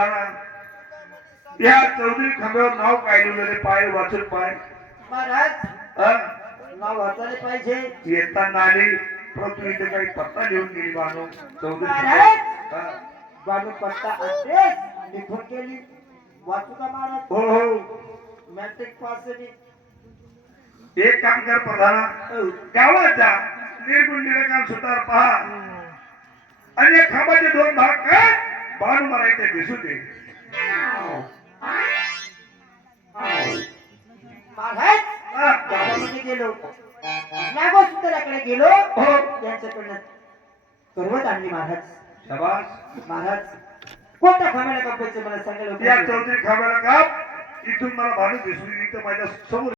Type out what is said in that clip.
प्रधाना या चौधरी खांब्यावर नाव काय लिहिलेले पाय वाचून पाय महाराज हा? नाव वाचायला पाहिजे येताना आली परंतु इथे काही पत्ता लिहून गेली बानू चौधरी महाराज हा. बानू पत्ता ऍड्रेस लिखून केली वाचू का महाराज हो हो मॅट्रिक पास आहे मी. एक काम कर प्रधाना गावात जा निर्गुण निराकार सुतार पहा आणि या खांबाचे दोन भाग काय बाणू मला इथे दिसू दे महाराज हा. गावामध्ये गेलो नागोसूत्राकडे गेलो हो यांच्याकडनं सर्वच आणली महाराज शाबास महाराज कोणत्या खांबाला कापायचं मला सांगायला या होतं. चौधरी खांबाला काप इथून मला बाणू दिसू दे इथं माझ्या समोर